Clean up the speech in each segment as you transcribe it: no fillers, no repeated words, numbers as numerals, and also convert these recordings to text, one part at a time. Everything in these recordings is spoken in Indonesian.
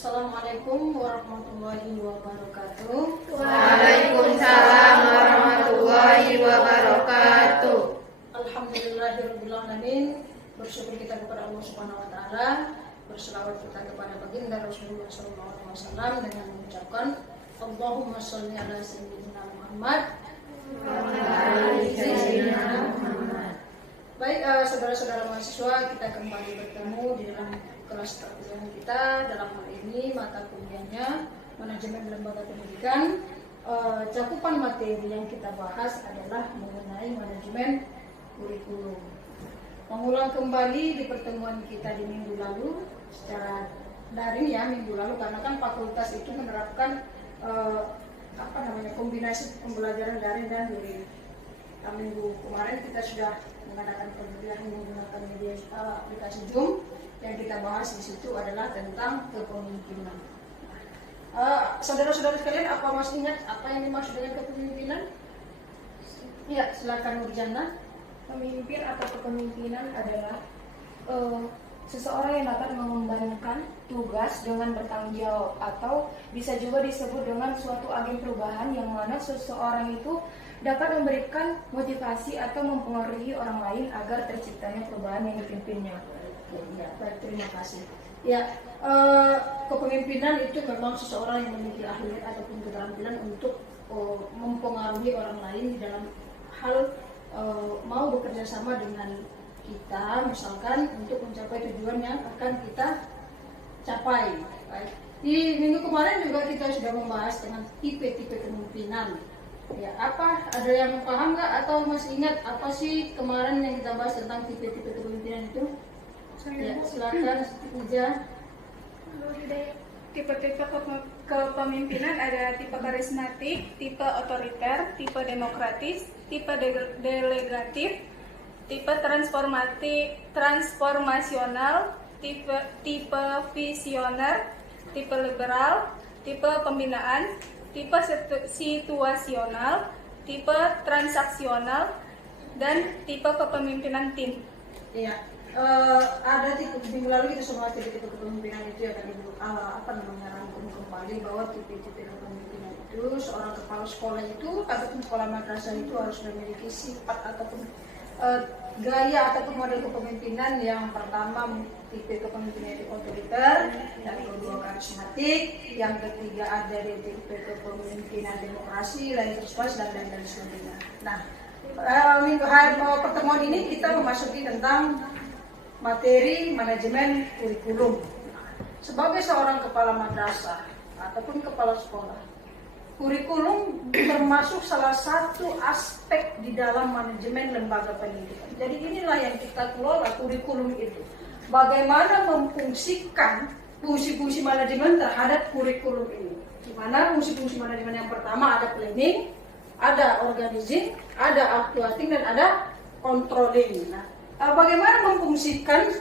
Assalamualaikum warahmatullahi wabarakatuh. Waalaikumsalam warahmatullahi wabarakatuh. Alhamdulillahirabbil alamin. Bersyukur kita kepada Allah Subhanahu wa taala, berselawat kita kepada baginda Rasulullah sallallahu alaihi wasallam dengan mengucapkan Allahumma shalli ala sayyidina Muhammad wa ala ali sayyidina Muhammad. Baik, saudara-saudara mahasiswa, kita kembali bertemu di dalam kelas perkuliahan kita. Dalam hal ini mata kuliahnya manajemen lembaga pendidikan. Cakupan materi yang kita bahas adalah mengenai manajemen kurikulum. Mengulang kembali di pertemuan kita di minggu lalu secara daring ya, minggu lalu, karena kan fakultas itu menerapkan kombinasi pembelajaran daring dan luring. Minggu kemarin kita sudah mengadakan pembelajaran menggunakan media aplikasi Zoom. Yang kita bahas di situ adalah tentang kepemimpinan. Saudara-saudara sekalian, apa masih ingat apa yang dimaksud dengan kepemimpinan? Ya, silakan Nurjana. Pemimpin atau kepemimpinan adalah seseorang yang dapat mengembangkan tugas dengan bertanggung jawab, atau bisa juga disebut dengan suatu agen perubahan yang mana seseorang itu dapat memberikan motivasi atau mempengaruhi orang lain agar terciptanya perubahan yang dipimpinnya. Ya, baik, terima kasih. Ya, kepemimpinan itu memang seseorang yang memiliki ahliat ataupun keterampilan untuk mempengaruhi orang lain di dalam hal mau bekerja sama dengan kita, misalkan untuk mencapai tujuan yang akan kita capai. Baik. Di minggu kemarin juga kita sudah membahas tentang tipe-tipe kepemimpinan. Ya, ada yang paham nggak atau masih ingat apa sih kemarin yang kita bahas tentang tipe-tipe kepemimpinan itu? Ya, silakan Ija. Tipe-tipe kepemimpinan ada tipe karismatik, tipe otoriter, tipe demokratis, tipe delegatif, tipe transformasional, tipe visioner, tipe liberal, tipe pembinaan, tipe situasional, tipe transaksional, dan tipe kepemimpinan tim. Iya. Ada tipe minggu lalu kita semua tipe-tipe kepemimpinan itu ya, tadi rangkum kembali bahwa tipe-tipe kepemimpinan itu seorang kepala sekolah itu ataupun sekolah madrasah itu harus memiliki sifat ataupun gaya ataupun model kepemimpinan. Yang pertama tipe kepemimpinan itu otoriter, yang kedua karismatik, yang ketiga ada di tipe kepemimpinan demokrasi, laicus dan lain-lain sebagainya. Nah, pertemuan ini kita memasuki tentang materi manajemen kurikulum. Sebagai seorang kepala madrasah ataupun kepala sekolah, kurikulum termasuk salah satu aspek di dalam manajemen lembaga pendidikan. Jadi inilah yang kita kelola, kurikulum itu. Bagaimana memfungsikan fungsi-fungsi manajemen terhadap kurikulum ini. Di mana fungsi-fungsi manajemen yang pertama ada planning, ada organizing, ada actuating, dan ada controlling. Nah, bagaimana memfungsikan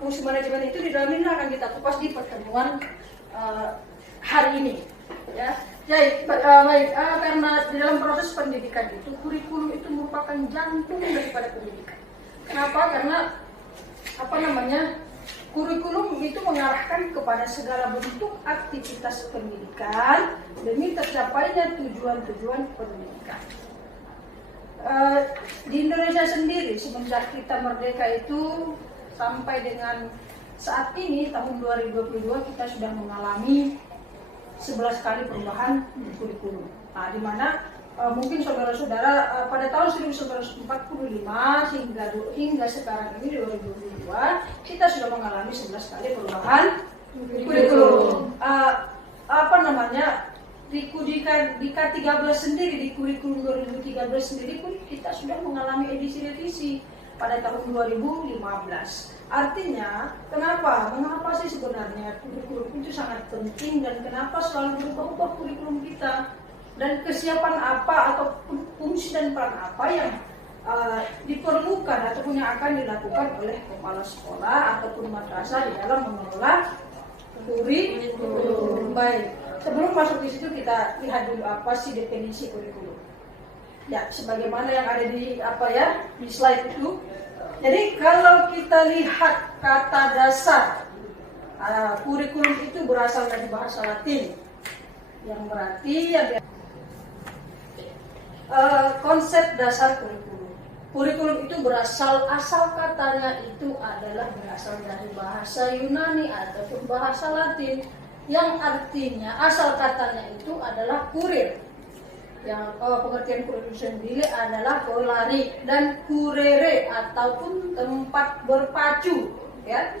fungsi manajemen itu di dalam ini akan kita kupas di pertemuan hari ini. Ya, baik. Karena di dalam proses pendidikan itu kurikulum itu merupakan jantung daripada pendidikan. Kenapa? Karena kurikulum itu mengarahkan kepada segala bentuk aktivitas pendidikan demi tercapainya tujuan-tujuan pendidikan. Di Indonesia sendiri semenjak kita merdeka itu sampai dengan saat ini tahun 2022 kita sudah mengalami 11 kali perubahan kurikulum. Nah, di mana mungkin saudara-saudara pada tahun 1945 hingga sekarang ini 2022 kita sudah mengalami 11 kali perubahan kurikulum. Di K13 sendiri, di kurikulum 2013 sendiri pun kita sudah mengalami edisi-revisi pada tahun 2015. Artinya, mengapa sih sebenarnya kurikulum itu sangat penting dan kenapa selalu berubah-ubah kurikulum kita? Dan kesiapan apa atau fungsi dan peran apa yang diperlukan ataupun yang akan dilakukan oleh kepala sekolah ataupun madrasah di dalam mengelola kurikulum. Baik. Sebelum masuk di situ kita lihat dulu apa sih definisi kurikulum. Ya, sebagaimana yang ada di slide itu. Jadi kalau kita lihat kata dasar Kurikulum itu berasal dari bahasa Latin, yang berarti konsep dasar kurikulum. Kurikulum itu asal katanya itu adalah berasal dari bahasa Yunani ataupun bahasa Latin, yang artinya asal katanya itu adalah kurir. Yang pengertian kurikulum sendiri adalah berlari, dan kurere ataupun tempat berpacu, ya.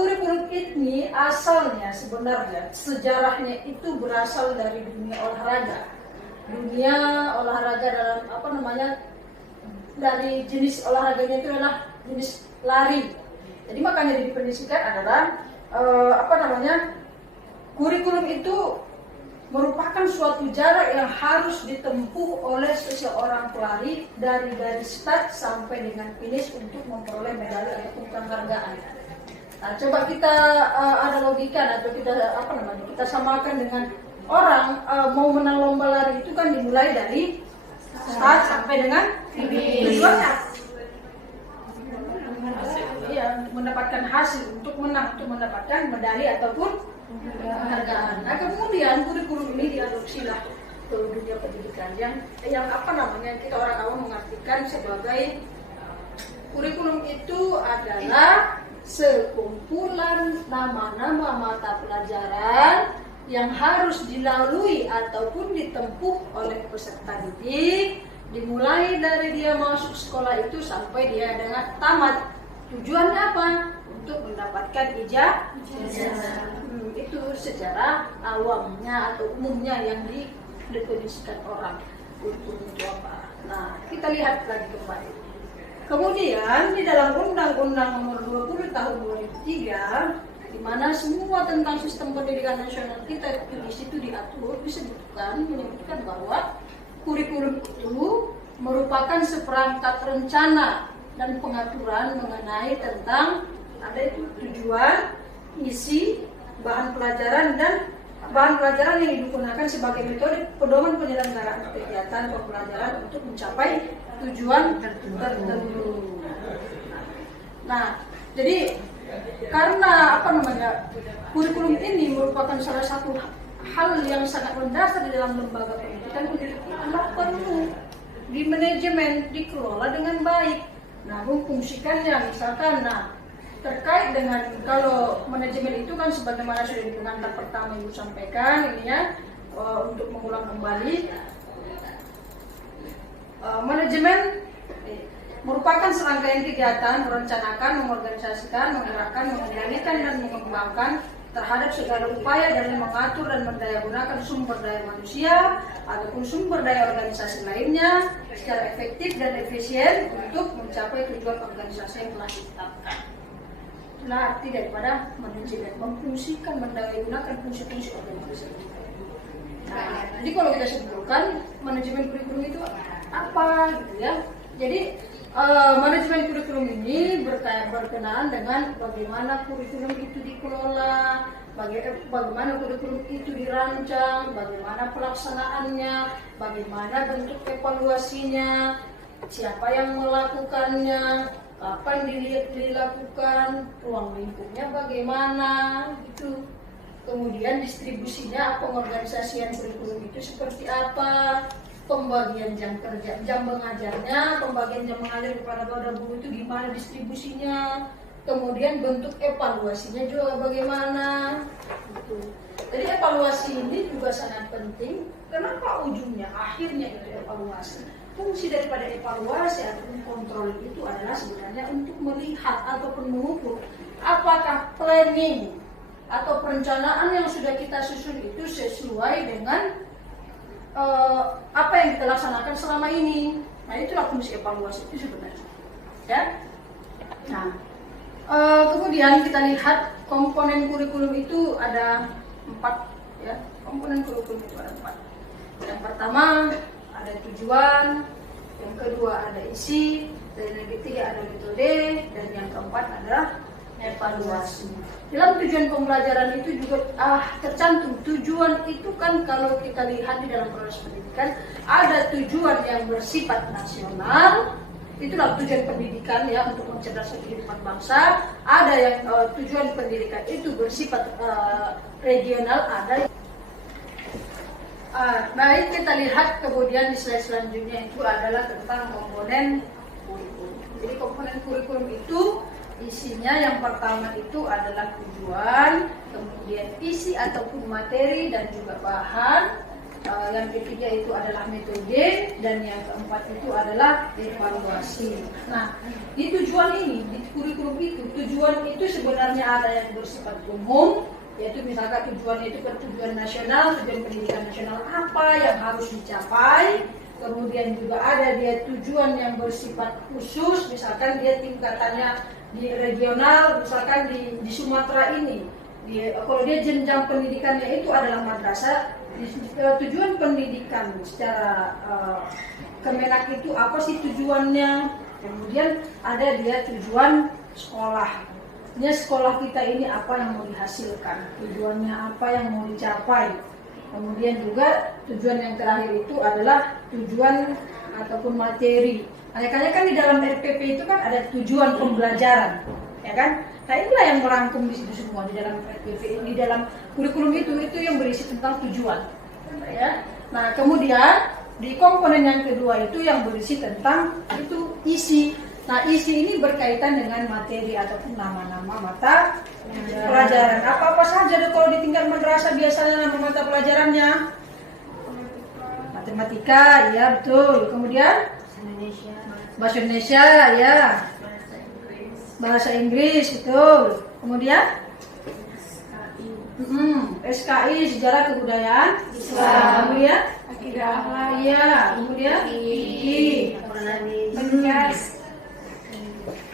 Kurikulum ini asalnya sebenarnya sejarahnya itu berasal dari dunia olahraga. Dunia olahraga dalam dari jenis olahraganya itu adalah jenis lari. Jadi makanya didefinisikan adalah kurikulum itu merupakan suatu jarak yang harus ditempuh oleh seseorang pelari dari garis start sampai dengan finish untuk memperoleh medali ataupun penghargaan. Nah, coba kita analogikan atau kita samakan dengan orang mau menang lomba lari itu kan dimulai dari start sampai dengan tujuannya. Ya, mendapatkan hasil untuk menang, untuk mendapatkan medali ataupun penghargaan. Nah, kemudian kurikulum ini diadopsilah ke dunia pendidikan yang kita orang awam mengartikan sebagai kurikulum itu adalah sekumpulan nama-nama mata pelajaran yang harus dilalui ataupun ditempuh oleh peserta didik, dimulai dari dia masuk sekolah itu sampai dia dengan tamat. Tujuannya apa? Untuk mendapatkan ijazah. Itu secara awamnya atau umumnya yang didefinisikan orang kurikulum itu apa. Nah, kita lihat lagi kembali. Kemudian di dalam Undang-Undang Nomor 20 Tahun 2003, di mana semua tentang sistem pendidikan nasional kita di situ diatur, menyebutkan bahwa kurikulum itu merupakan seperangkat rencana dan pengaturan mengenai tentang ada itu tujuan, isi, bahan pelajaran yang digunakan sebagai metode pedoman penyelenggaraan kegiatan pembelajaran untuk mencapai tujuan tertentu. Nah, jadi karena kurikulum ini merupakan salah satu hal yang sangat mendasar di dalam lembaga pendidikan perlu di manajemen, dikelola dengan baik. Nah, fungsikannya misalkan, terkait dengan kalau manajemen itu kan sebagaimana sudah di pengantar pertama Ibu sampaikan ini ya, untuk mengulang kembali, manajemen merupakan serangkaian kegiatan merencanakan, mengorganisasikan, menggerakkan, mengendalikan dan mengembangkan terhadap segala upaya dalam mengatur dan mendayagunakan sumber daya manusia ataupun sumber daya organisasi lainnya secara efektif dan efisien untuk mencapai tujuan organisasi yang telah ditetapkan. Itulah arti daripada manajemen, memfungsikan, mendayagunakan fungsi-fungsi organisasi. Nah, jadi kalau kita simpulkan manajemen kurikulum itu apa gitu ya. Jadi manajemen kurikulum ini berkenaan dengan bagaimana kurikulum itu dikelola, bagaimana kurikulum itu dirancang, bagaimana pelaksanaannya, bagaimana bentuk evaluasinya, siapa yang melakukannya, kapan dilakukan, ruang lingkupnya bagaimana gitu. Kemudian distribusinya, pengorganisasian kurikulum itu seperti apa, pembagian jam kerja, jam mengajarnya, pembagian jam mengajar kepada guru itu gimana distribusinya, kemudian bentuk evaluasinya juga bagaimana gitu. Jadi evaluasi ini juga sangat penting. Kenapa ujungnya, akhirnya itu evaluasi. Fungsi daripada evaluasi ataupun kontrol itu adalah sebenarnya untuk melihat ataupun mengukur apakah planning atau perencanaan yang sudah kita susun itu sesuai dengan apa yang kita laksanakan selama ini. Nah, itulah fungsi evaluasi itu sebenarnya. Ya. Nah, kemudian kita lihat komponen kurikulum itu ada 4. Ya, komponen kurikulum itu ada 4. Yang pertama ada tujuan, yang kedua ada isi, dan yang ketiga ada metode, dan yang keempat adalah evaluasi. Dalam tujuan pembelajaran itu juga tercantum tujuan itu kan kalau kita lihat di dalam proses pendidikan ada tujuan yang bersifat nasional, itulah tujuan pendidikan ya untuk mencerdaskan kehidupan bangsa. Ada yang tujuan pendidikan itu bersifat regional, ada. Baik, kita lihat kemudian di slide selanjutnya itu adalah tentang komponen kurikulum. Jadi komponen kurikulum itu isinya yang pertama itu adalah tujuan, kemudian isi ataupun materi dan juga bahan. Yang ketiga itu adalah metode, dan yang keempat itu adalah evaluasi. Nah, di tujuan ini, di kurikulum itu, tujuan itu sebenarnya ada yang bersifat umum, yaitu misalkan tujuan itu tujuan nasional, tujuan pendidikan nasional apa yang harus dicapai. Kemudian juga ada dia tujuan yang bersifat khusus, misalkan dia tingkatannya di regional, misalkan di Sumatera ini. Kalau dia jenjang pendidikannya itu adalah madrasah, tujuan pendidikan secara Kemenak itu apa sih tujuannya. Kemudian ada dia tujuan sekolah. Sekolah kita ini apa yang mau dihasilkan, tujuannya apa yang mau dicapai. Kemudian juga tujuan yang terakhir itu adalah tujuan ataupun materi. Hanya kan di dalam RPP itu kan ada tujuan pembelajaran, ya kan? Nah, inilah yang merangkum di situ semua di dalam RPP, di dalam kurikulum itu yang berisi tentang tujuan, ya. Nah, kemudian di komponen yang kedua itu yang berisi tentang itu isi. Nah, isi ini berkaitan dengan materi ataupun nama-nama mata pelajaran. Apa-apa saja kalau di tingkat madrasah biasanya nama mata pelajarannya? Matematika, ya betul. Kemudian bahasa Indonesia, ya. Bahasa Inggris, betul. Kemudian SKI, sejarah kebudayaan Islam. Kemudian Akidah, ya. Kemudian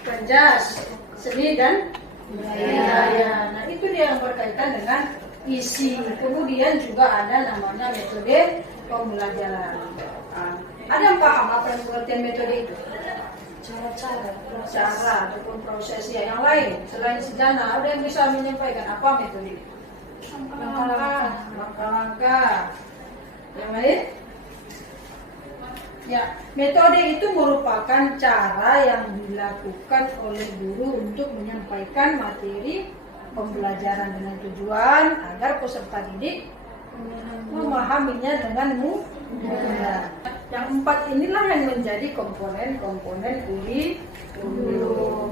Penjas, seni dan budaya. Nah, itu dia yang berkaitan dengan isi. Kemudian juga ada namanya metode pembelajaran. Ada yang paham apa yang pengertian metode itu? Cara ataupun prosesnya. Yang lain selain sejarah, ada yang bisa menyampaikan apa metode itu? Langkah-langkah. Yang lain? Ya, metode itu merupakan cara yang dilakukan oleh guru untuk menyampaikan materi pembelajaran dengan tujuan agar peserta didik memahaminya dengan mudah. Yang empat inilah yang menjadi komponen-komponen kurikulum.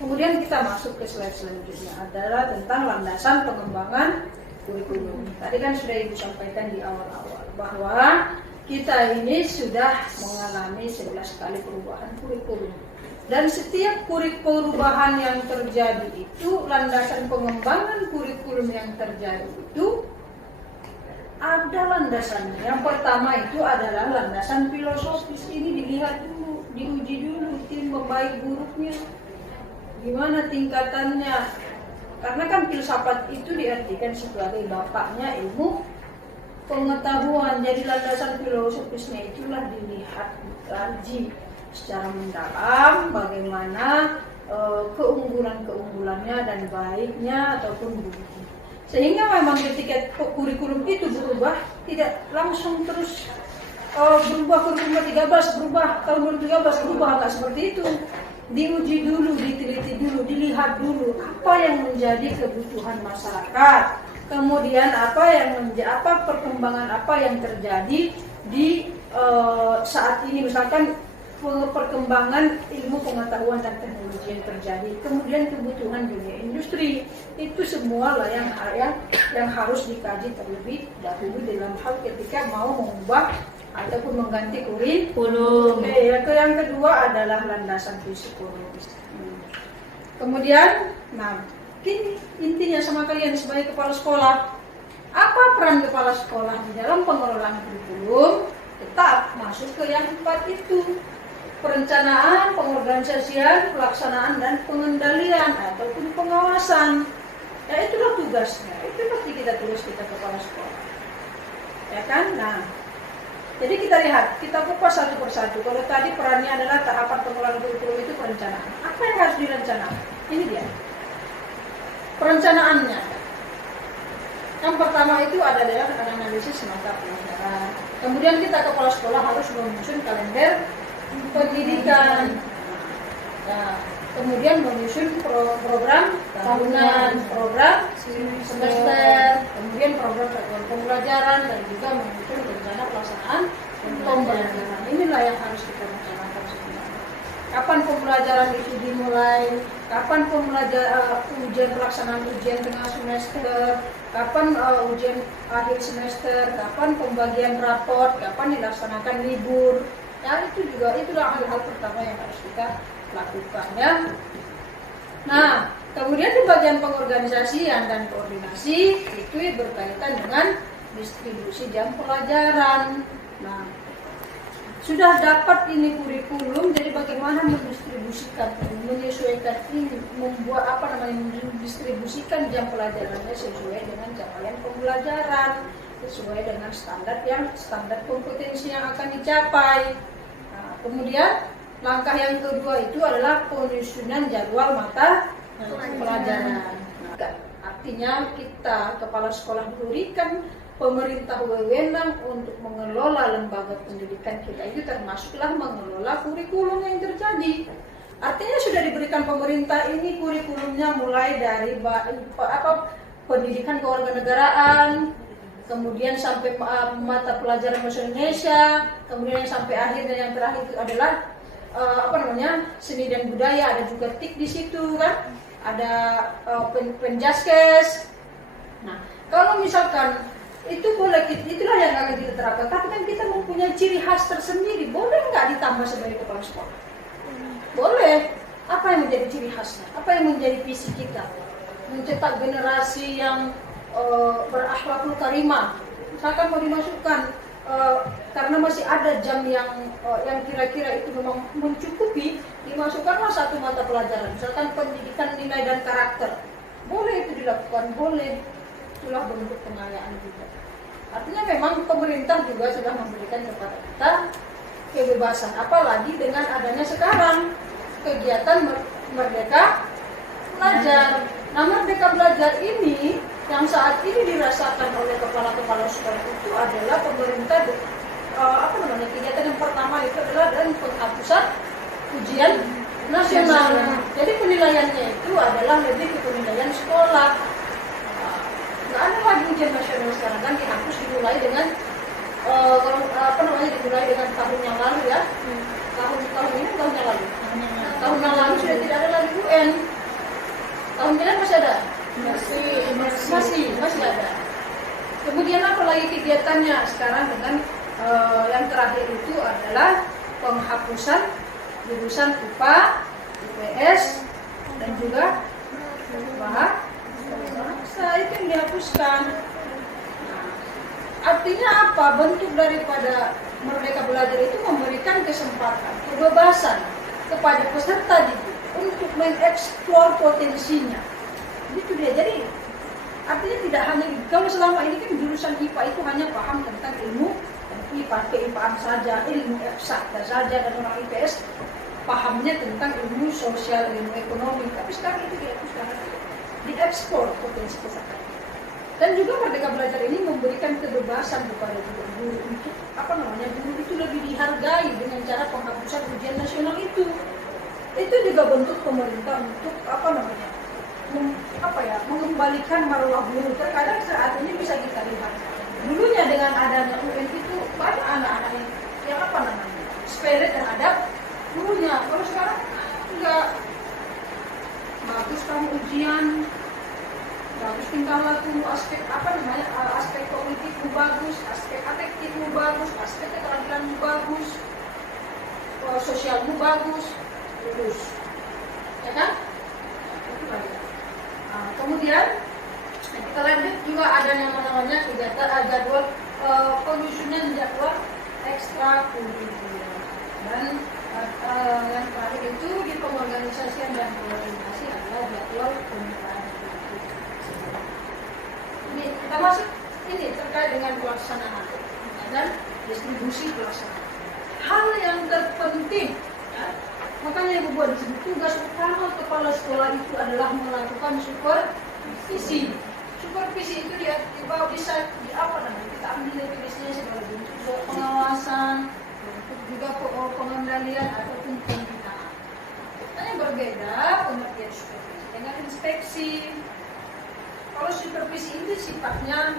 Kemudian kita masuk ke slide selanjutnya adalah tentang landasan pengembangan kurikulum. Tadi kan sudah Ibu sampaikan di awal-awal bahwa kita ini sudah mengalami 11 kali perubahan kurikulum. Dan setiap perubahan yang terjadi itu, landasan pengembangan kurikulum yang terjadi itu ada landasannya. Yang pertama itu adalah landasan filosofis. Ini dilihat dulu, diuji dulu tim baik buruknya, gimana tingkatannya. Karena kan filsafat itu diartikan sebagai bapaknya ilmu pengetahuan. Jadi landasan filosofisnya itulah dilihat, dikaji secara mendalam bagaimana keunggulan-keunggulannya dan baiknya ataupun buruknya. Sehingga memang ketika kurikulum itu berubah, tidak langsung terus berubah kurikulum 13 berubah, tahun 2013 berubah, nggak seperti itu. Diuji dulu, diteliti dulu, dilihat dulu apa yang menjadi kebutuhan masyarakat. Kemudian apa perkembangan apa yang terjadi di saat ini, misalkan perkembangan ilmu pengetahuan dan teknologi yang terjadi, kemudian kebutuhan dunia industri, itu semua lah yang harus dikaji terlebih dahulu dalam hal ketika mau mengubah ataupun mengganti kurikulum. Yang kedua adalah landasan psikologis. Kemudian, intinya sama kalian sebagai kepala sekolah, apa peran kepala sekolah di dalam pengelolaan kurikulum? Tetap masuk ke yang 4 itu. Perencanaan, pengorganisasian, pelaksanaan, dan pengendalian ataupun pengawasan. Ya, itulah tugasnya. Itu pasti kita tulis kita kepala sekolah. Ya kan? Nah, jadi kita lihat, kita kupas satu persatu. Kalau tadi perannya adalah tahapan pengelolaan kurikulum itu perencanaan. Apa yang harus direncanakan? Ini dia. Perencanaannya. Yang pertama itu adalah analisis mata pelajaran. Kemudian kita kepala sekolah harus menyusun kalender pendidikan. Nah, kemudian menyusun program tahunan, program semester, kemudian program satuan pembelajaran, dan juga menyusun rencana pelaksanaan pembelajaran. Inilah yang harus kita rencanakan sebenarnya. Kapan pembelajaran itu dimulai, kapan ujian pelaksanaan ujian tengah semester, kapan ujian akhir semester, kapan pembagian raport, kapan dilaksanakan libur. Ya itulah hal-hal pertama yang harus kita lakukan ya. Nah, kemudian di bagian pengorganisasian dan koordinasi itu berkaitan dengan distribusi jam pelajaran. Nah, sudah dapat ini kurikulum, jadi bagaimana mendistribusikan, menyesuaikan ini, membuat mendistribusikan jam pelajarannya sesuai dengan capaian pembelajaran, sesuai dengan standar kompetensi yang akan dicapai. Nah, kemudian langkah yang kedua itu adalah penyusunan jadwal mata pelajaran. Nah, artinya kita kepala sekolah diberikan pemerintah wewenang untuk mengelola lembaga pendidikan kita, itu termasuklah mengelola kurikulum yang terjadi. Artinya sudah diberikan pemerintah ini kurikulumnya mulai dari pendidikan kewarganegaraan, kemudian sampai mata pelajaran bahasa Indonesia, kemudian sampai akhir dan yang terakhir itu adalah seni dan budaya, ada juga TIK di situ kan, ada penjaskes. Nah, kalau misalkan itu boleh, itulah yang akan kita terapkan. Tapi kan kita mempunyai ciri khas tersendiri, boleh nggak ditambah sebagai kepala sekolah? Boleh. Apa yang menjadi ciri khasnya? Apa yang menjadi visi kita? Mencetak generasi yang berakhlakul karimah. Misalkan mau dimasukkan karena masih ada jam yang kira-kira itu memang mencukupi, dimasukkanlah satu mata pelajaran, misalkan pendidikan nilai dan karakter. Boleh itu dilakukan, boleh. Itulah bentuk pengayaan juga. Artinya memang pemerintah juga sudah memberikan kepada kita kebebasan, apalagi dengan adanya sekarang kegiatan Merdeka Belajar. Nah, Merdeka Belajar ini yang saat ini dirasakan oleh kepala-kepala sekolah itu adalah pemerintah kegiatan yang pertama itu adalah dengan penghapusan ujian nasional. Jadi penilaiannya itu adalah lebih ke penilaian sekolah. Nggak ada lagi ujian nasional sekarang, kan dihapus, dimulai dengan dimulai dengan tahun yang lalu ya. Tahun ini tahun yang lalu. Tahun yang lalu sudah tidak ada lagi UN. Tahun ini masih ada. Masih ada. Kemudian apa lagi kegiatannya sekarang dengan yang terakhir itu adalah penghapusan jurusan IPA, IPS, dan juga bahasa itu yang dihapuskan. Nah, artinya apa? Bentuk daripada Merdeka Belajar itu memberikan kesempatan, kebebasan kepada peserta didik untuk mengeksplor potensinya. Itu dia. Jadi artinya tidak hanya, kalau selama ini kan jurusan IPA itu hanya paham tentang ilmu keipaan saja, ilmu eksakta saja, dan orang IPS pahamnya tentang ilmu sosial, ilmu ekonomi. Tapi sekarang itu dihapuskan, diekspor potensi peserta. Dan juga Merdeka Belajar ini memberikan kebebasan kepada guru untuk guru itu lebih dihargai dengan cara penghapusan ujian nasional itu. Itu juga bentuk pemerintah untuk mengembalikan marwah guru. Terkadang saat ini bisa kita lihat, dulunya dengan adanya UN itu banyak anak-anak yang sepele terhadap gurunya. Kalau sekarang enggak, bagus kamu ujian, bagus tingkah laku, aspek politikmu bagus, aspek afektifmu bagus, aspek keterampilanmu bagus, sosialmu bagus, lulus, ya kan? Kemudian kita lanjut juga ada yang namanya kegiatan jadwal penyusunan jadwal ekstrakurikuler, dan yang terakhir itu di pengorganisasian dan koordinasi adalah jadwal pembukaan. Ini kita masuk ini terkait dengan pelaksanaan dan distribusi pelaksanaan. Hal yang terpenting, ya, makanya Ibu buat di sini, tugas utama kepala sekolah itu adalah melakukan supervisi. Supervisi itu bisa kita ambil definisinya sebagai bentuk pengawasan, bentuk juga pengendalian supervisi ini sifatnya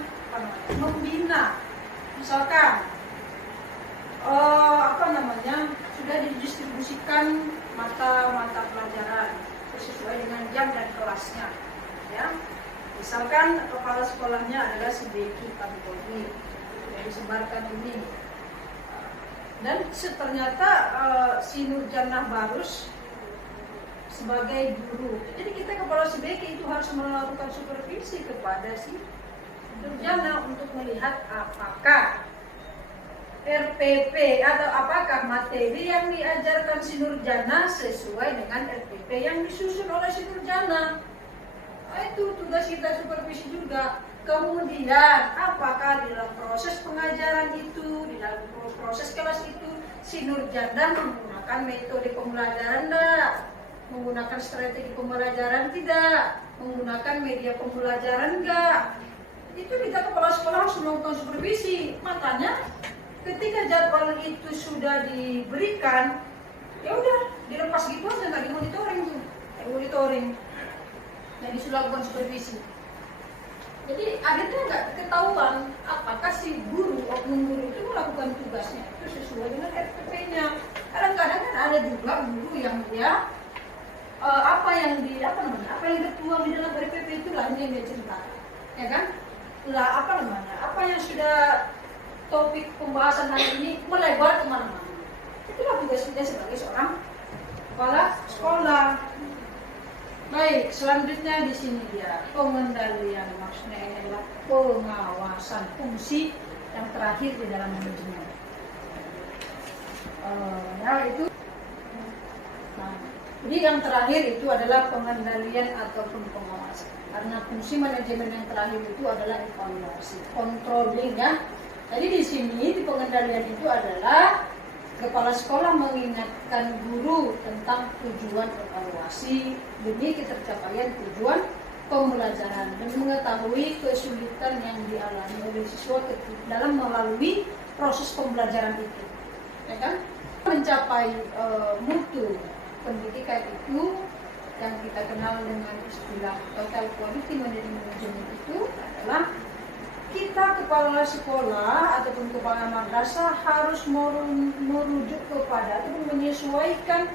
membina. Misalkan sudah didistribusikan mata pelajaran sesuai dengan jam dan kelasnya, ya. Misalkan kepala sekolahnya adalah si Becky Pantoni, sudah disebarkan ini, dan ternyata si Nurjannah Barus sebagai guru. Jadi kita kepala si Becky itu harus melakukan supervisi kepada si Nurjannah untuk melihat apakah RPP atau apakah materi yang diajarkan si Nurjannah sesuai dengan RPP yang disusun oleh si Nurjannah. Itu tugas kita supervisi juga. Kemudian apakah di dalam proses pengajaran itu, di dalam proses kelas itu, si Nurjannah menggunakan metode pembelajaran tidak, menggunakan strategi pembelajaran tidak, menggunakan media pembelajaran enggak. Itu kita kepala sekolah harus melakukan supervisi. Makanya ketika jadwal itu sudah diberikan, ya udah dilepas gitu aja, nggak dimonitoring, nggak dilakukan supervisi. Jadi akhirnya nggak ketahuan apakah si oknum guru itu melakukan tugasnya itu sesuai dengan RPP-nya. Kadang-kadang kan ada juga guru yang dia apa yang tertuang di dalam RPP itulah yang dia ceritakan, ya kan? Apa yang sudah topik pembahasan hari ini melebar kemana-mana. Itulah tugas kita sebagai seorang kepala sekolah. Baik, selanjutnya di sini dia pengendalian, maksudnya ini adalah pengawasan, fungsi yang terakhir di dalam manajemen. Jadi yang terakhir itu adalah pengendalian ataupun pengawasan. Karena fungsi manajemen yang terakhir itu adalah evaluasi, controlling, ya. Jadi di sini di pengendalian itu adalah kepala sekolah mengingatkan guru tentang tujuan evaluasi demi ketercapaian tujuan pembelajaran dan mengetahui kesulitan yang dialami oleh siswa dalam melalui proses pembelajaran itu, ya kan? Mencapai mutu pendidikan itu yang kita kenal dengan istilah total quality management itu adalah kita kepala sekolah ataupun kepala madrasah harus merujuk kepada ataupun menyesuaikan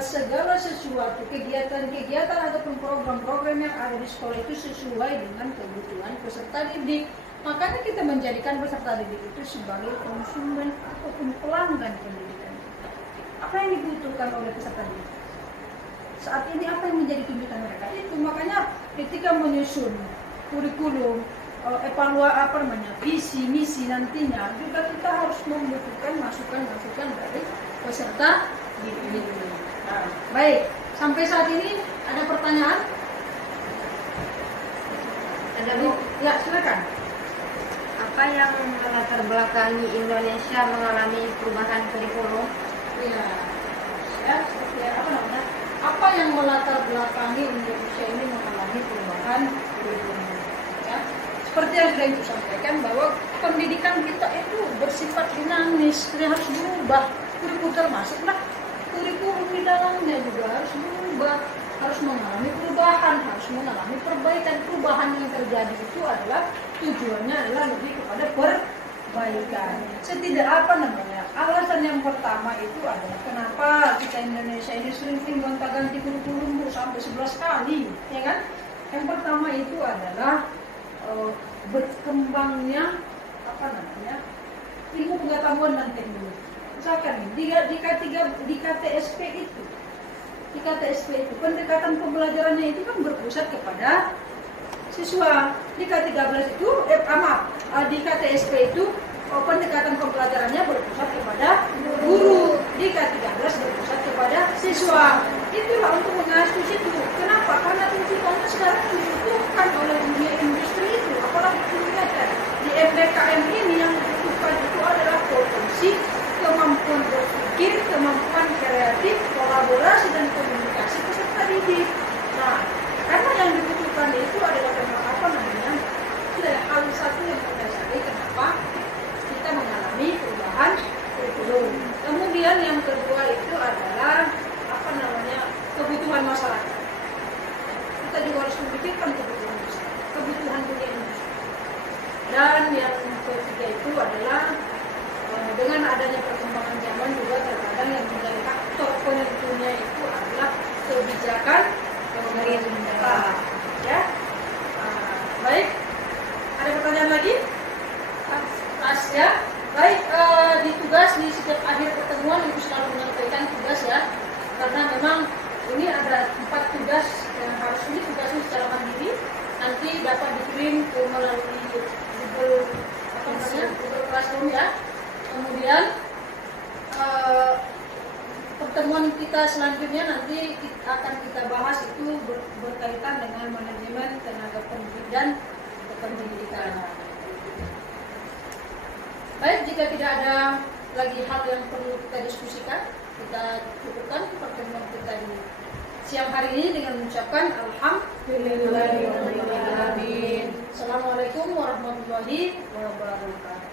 segala sesuatu kegiatan-kegiatan ataupun program-program yang ada di sekolah itu sesuai dengan kebutuhan peserta didik. Makanya kita menjadikan peserta didik itu sebagai konsumen ataupun pelanggan pendidikan. Apa yang dibutuhkan oleh peserta didik? Saat ini apa yang menjadi tuntutan mereka? Itu makanya ketika menyusun kurikulum, visi misi nantinya juga kita harus membutuhkan masukan dari peserta didik. Baik, sampai saat ini ada pertanyaan? Ada, Bu? Ya, silakan. Apa yang melatar belakangi Indonesia mengalami perubahan kurikulum? Seperti apa yang melatar belakangi Indonesia ini mengalami perubahan kurikulum? Ya. Seperti yang sudah Ibu sampaikan bahwa pendidikan kita itu bersifat dinamis, harus berubah. Kurikulum termasuklah kurikulum di dalamnya juga harus berubah, harus mengalami perubahan, harus mengalami perbaikan. Perubahan yang terjadi itu adalah tujuannya adalah lebih kepada perbaikan. Alasan yang pertama itu adalah kenapa kita Indonesia ini sering gonta-ganti kurikulum sampai 11 kali, ya kan? Yang pertama itu adalah berkembangnya ilmu pengetahuan dan teknologi. Misalkan di KTSP itu pendekatan pembelajarannya itu kan berpusat kepada siswa. Di K13 itu di KTSP itu pendekatan pembelajarannya berpusat kepada guru. Di K13 berpusat kepada siswa. Itulah untuk mengasuh situ. Kenapa? Karena tuntutannya sekarang dibutuhkan oleh dunia industri itu. Apalagi tuntutan di MBKM ini yang dibutuhkan itu adalah potensi, kemampuan berpikir, kemampuan kreatif, kolaborasi dan komunikasi peserta didik. Nah, karena yang dibutuhkan itu adalah hal satu yang mendasari kenapa kita mengalami perubahan kurikulum. Kemudian yang kedua itu adalah kebutuhan masyarakat. Kita juga harus memikirkan kebutuhan masyarakat. kebutuhan dunia ini. Dan yang ketiga itu adalah dengan adanya perkembangan zaman juga terkadang yang menjadi faktor penentunya itu adalah kebijakan pemerintah. Ya, baik. Ada pertanyaan lagi? Pas ya. Baik, di tugas di setiap akhir pertemuan ibu selalu menyampaikan tugas ya, karena memang ini ada 4 tugas yang harus ini tugasnya secara mandiri, nanti dapat dikirim ke melalui Google Google Classroom ya. Kemudian pertemuan kita selanjutnya nanti akan kita bahas itu berkaitan dengan manajemen tenaga pendidik dan kependidikan. Baik, jika tidak ada lagi hal yang perlu kita diskusikan, kita cukupkan pertemuan kita di siang hari ini dengan mengucapkan Alhamdulillahirobbilalamin. Assalamualaikum warahmatullahi wabarakatuh.